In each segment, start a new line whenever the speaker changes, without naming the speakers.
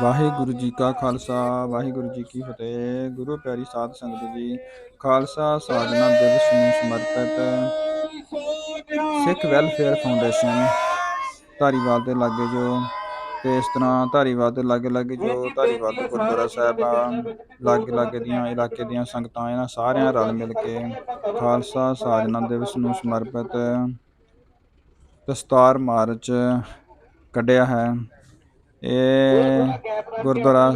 ਵਾਹਿਗੁਰੂ ਜੀ ਕਾ ਖਾਲਸਾ, ਵਾਹਿਗੁਰੂ ਜੀ ਕੀ ਫਤਿਹ। ਗੁਰੂ ਪਿਆਰੀ ਸਾਧ ਸੰਗਤ ਜੀ, ਖਾਲਸਾ ਸਾਜਨਾ ਦਿਵਸ ਨੂੰ ਸਮਰਪਿਤ ਸਿੱਖ ਵੈਲਫੇਅਰ ਫਾਊਂਡੇਸ਼ਨ ਧਾਰੀਵਾਲ ਦੇ ਲਾਗੇ ਜੋ, ਤੇ ਇਸ ਤਰ੍ਹਾਂ ਧਾਰੀਵਾਲ ਦੇ ਲਾਗੇ ਲਾਗੇ ਜੋ ਧਾਰੀਵਾਲ ਦੇ ਗੁਰਦੁਆਰਾ ਸਾਹਿਬ ਆ, ਲਾਗੇ ਲਾਗੇ ਦੀਆਂ ਇਲਾਕੇ ਦੀਆਂ ਸੰਗਤਾਂ, ਇਹਨਾਂ ਸਾਰਿਆਂ ਰਲ ਮਿਲ ਕੇ ਖਾਲਸਾ ਸਾਜਨਾ ਦਿਵਸ ਨੂੰ ਸਮਰਪਿਤ ਦਸਤਾਰ ਮਾਰਚ ਕੱਢਿਆ ਹੈ। ਇਹ ਗੁਰਦੁਆਰਾ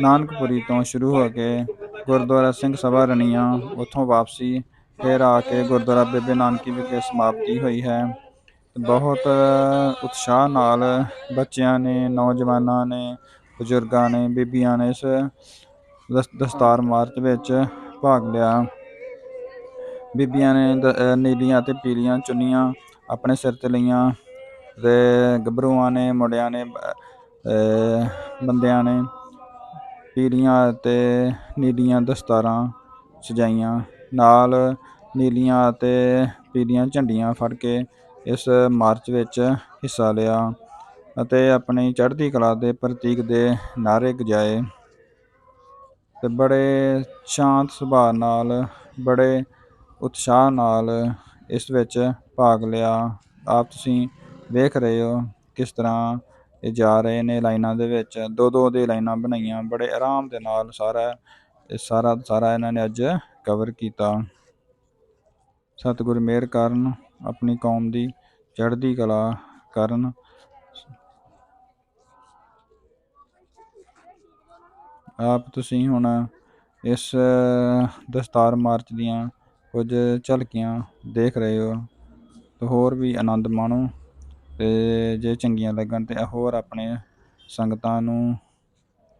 ਨਾਨਕਪੁਰੀ ਤੋਂ ਸ਼ੁਰੂ ਹੋ ਕੇ ਗੁਰਦੁਆਰਾ ਸਿੰਘ ਸਭਾ ਰਣੀਆਂ ਉੱਥੋਂ ਵਾਪਸੀ, ਫਿਰ ਆ ਕੇ ਗੁਰਦੁਆਰਾ ਬੇਬੇ ਨਾਨਕੀ ਵਿਖੇ ਸਮਾਪਤੀ ਹੋਈ ਹੈ। ਬਹੁਤ ਉਤਸ਼ਾਹ ਨਾਲ ਬੱਚਿਆਂ ਨੇ, ਨੌਜਵਾਨਾਂ ਨੇ, ਬਜ਼ੁਰਗਾਂ ਨੇ, ਬੀਬੀਆਂ ਨੇ ਇਸ ਦਸ- ਦਸਤਾਰ ਮਾਰਚ ਵਿੱਚ ਭਾਗ ਲਿਆ। ਬੀਬੀਆਂ ਨੇ ਦ- ਨੀਲੀਆਂ ਅਤੇ ਪੀਲੀਆਂ ਚੁੰਨੀਆਂ ਆਪਣੇ ਸਿਰ ਤੇ ਲਈਆਂ ਤੇ ਗੱਭਰੂਆਂ ਨੇ, ਮੁੰਡਿਆਂ ਨੇ ਬੰਦਿਆਂ ਨੇ ਪੀਲੀਆਂ ਅਤੇ ਨੀਲੀਆਂ ਦਸਤਾਰਾਂ ਸਜਾਈਆਂ। ਨਾਲ ਨੀਲੀਆਂ ਅਤੇ ਪੀਲੀਆਂ ਝੰਡੀਆਂ ਫੜ ਕੇ ਇਸ ਮਾਰਚ ਵਿੱਚ ਹਿੱਸਾ ਲਿਆ ਅਤੇ ਆਪਣੀ ਚੜ੍ਹਦੀ ਕਲਾ ਦੇ ਪ੍ਰਤੀਕ ਦੇ ਨਾਅਰੇ ਗਜਾਏ। ਤੇ ਬੜੇ ਸ਼ਾਂਤ ਸੁਭਾਅ ਨਾਲ, ਬੜੇ ਉਤਸ਼ਾਹ ਨਾਲ ਇਸ ਵਿੱਚ ਭਾਗ ਲਿਆ। ਆਪ ਤੁਸੀਂ ਵੇਖ ਰਹੇ ਹੋ ਕਿਸ ਤਰ੍ਹਾਂ ਇਹ ਜਾ ਰਹੇ ਨੇ ਲਾਈਨਾਂ ਦੇ ਵਿੱਚ। ਦੋ ਦੋ ਦੇ ਲਾਈਨਾਂ ਬਣਾਈਆਂ, ਬੜੇ ਆਰਾਮ ਦੇ ਨਾਲ ਸਾਰਾ ਇਹ ਸਾਰਾ ਸਾਰਾ ਇਹਨਾਂ ਨੇ ਅੱਜ ਕਵਰ ਕੀਤਾ। ਸਤਿਗੁਰ ਮਿਹਰ ਕਰਨ, ਆਪਣੀ ਕੌਮ ਦੀ ਚੜ੍ਹਦੀ ਕਲਾ ਕਰਨ। ਆਪ ਤੁਸੀਂ ਹੁਣ ਇਸ ਦਸਤਾਰ ਮਾਰਚ ਦੀਆਂ ਕੁਝ ਝਲਕੀਆਂ ਦੇਖ ਰਹੇ ਹੋ, ਤੇ ਹੋਰ ਵੀ ਆਨੰਦ ਮਾਣੋ। ਤੇ ਜੇ ਚੰਗੀਆਂ ਲੱਗਣ ਤਾਂ ਹੋਰ ਆਪਣੇ ਸੰਗਤਾਂ ਨੂੰ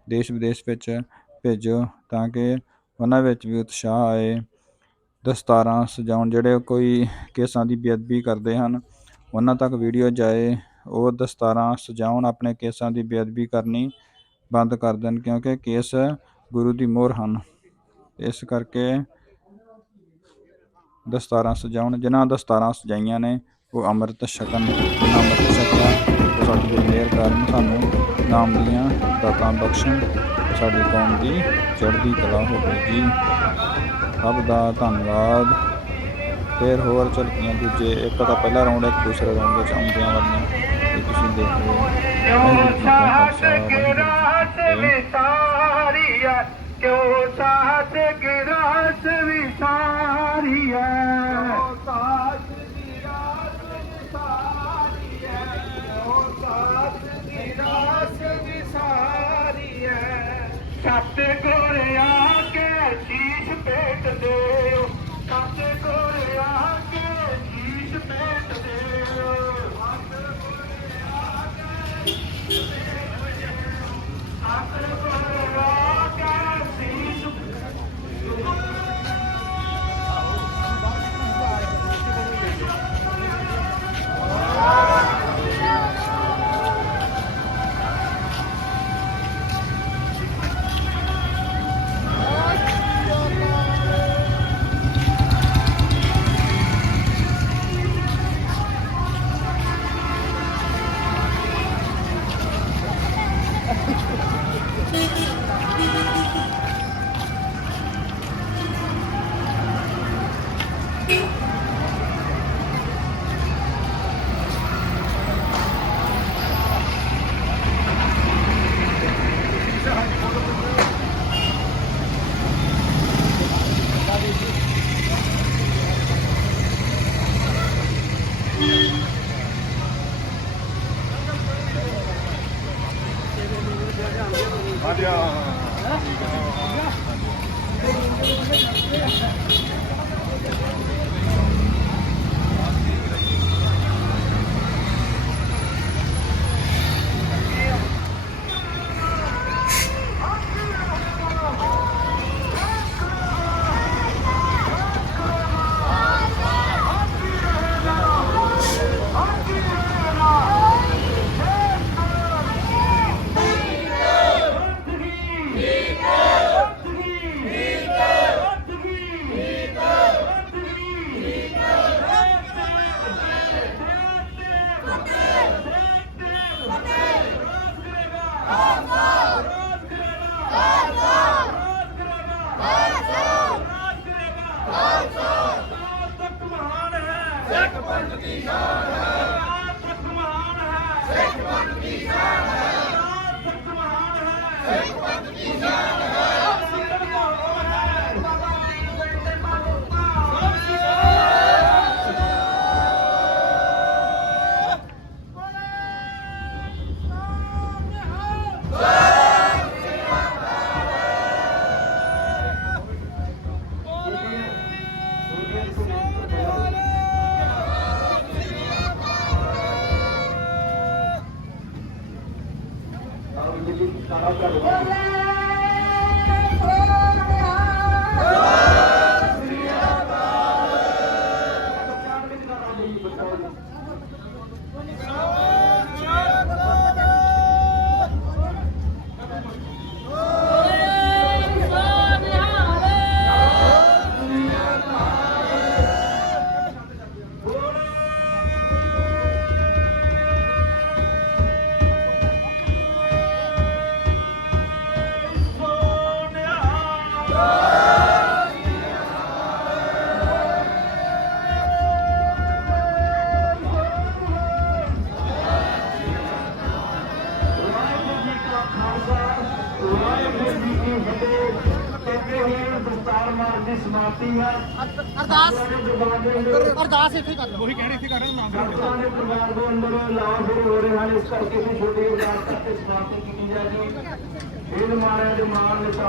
ਦੇਸ਼ ਵਿਦੇਸ਼ ਵਿੱਚ ਭੇਜੋ ਤਾਂ ਕਿ ਉਹਨਾਂ ਵਿੱਚ ਵੀ ਉਤਸ਼ਾਹ ਆਏ, ਦਸਤਾਰਾਂ ਸਜਾਉਣ ਜਿਹੜੇ ਕੋਈ ਕੇਸਾਂ ਦੀ ਬੇਅਦਬੀ ਕਰਦੇ ਹਨ, ਉਹਨਾਂ ਤੱਕ ਵੀਡੀਓ ਜਾਏ, ਉਹ ਦਸਤਾਰਾਂ ਸਜਾਉਣ ਆਪਣੇ ਕੇਸਾਂ ਦੀ ਬੇਅਦਬੀ ਕਰਨੀ ਬੰਦ ਕਰ ਦੇਣ ਕਿਉਂਕਿ ਕੇਸ ਗੁਰੂ ਦੀ ਮੋਹਰ ਹਨ। ਇਸ ਕਰਕੇ ਦਸਤਾਰਾਂ ਸਜਾਉਣ, ਜਿਨ੍ਹਾਂ ਦਸਤਾਰਾਂ ਸਜਾਈਆਂ ਨੇ ਉਹ ਅੰਮ੍ਰਿਤ ਛਕਣ, ਅੰਮ੍ਰਿਤ ਛਕਿਆ। ਉਹ ਸਾਡੀ ਮਿਹਰ ਕਰਨ ਸਾਨੂੰ ਨਾਮ ਦੀਆਂ ਦਾਤਾਂ ਬਖਸ਼ਣ, ਸਾਡੀ ਕੌਮ ਦੀ ਚੜ੍ਹਦੀ ਕਲਾ ਹੋਵੇਗੀ। ਸਭ ਦਾ ਧੰਨਵਾਦ। ਫਿਰ ਹੋਰ ਝਲਕੀਆਂ ਦੂਜੇ, ਇੱਕ ਤਾਂ ਪਹਿਲਾ ਰਾਉਂਡ ਇੱਕ ਦੂਸਰੇ ਰਾਉਂਡ ਵਿੱਚ ਆਉਂਦਿਆਂ ਵਾਲੀਆਂ। ਇਹ ਤੁਸੀਂ ਦੇਖ ਰਹੇ ਹੋ।
ਹੈ ਸੱਤ ਗੋਰਿਆ ਕੇ ਸ਼ੀਸ਼ ਪੇਟ ਦਿਓ 아니야. Happy. ਵਾਹਿਗੁਰੂ ਸਮਾਪਤੀ ਹੈ।
ਅਰਦਾਸ।
ਦੇ ਅੰਦਰ
ਅਰਦਾਸ ਇੱਥੇ ਕਰ ਲਓ। ਉਹੀ ਕਹਿਣੇ ਇੱਥੇ ਕਰ
ਡਾਕਟਰਾਂ ਦੇ ਪਰਿਵਾਰ ਦੇ ਅੰਦਰ ਲਾਭ ਸ਼ੁਰੂ ਹੋ ਰਹੇ ਹਨ। ਇਸ ਕਰਕੇ ਅਸੀਂ ਛੋਟੀ ਅਰਦਾਸ ਕਰਕੇ ਸਮਾਪਤੀ ਕੀਤੀ ਜਾਏਗੀ। ਇਹ ਮਾਰਿਆ ਦੇ ਮਾਨ ਨਿਸ਼ਾਨ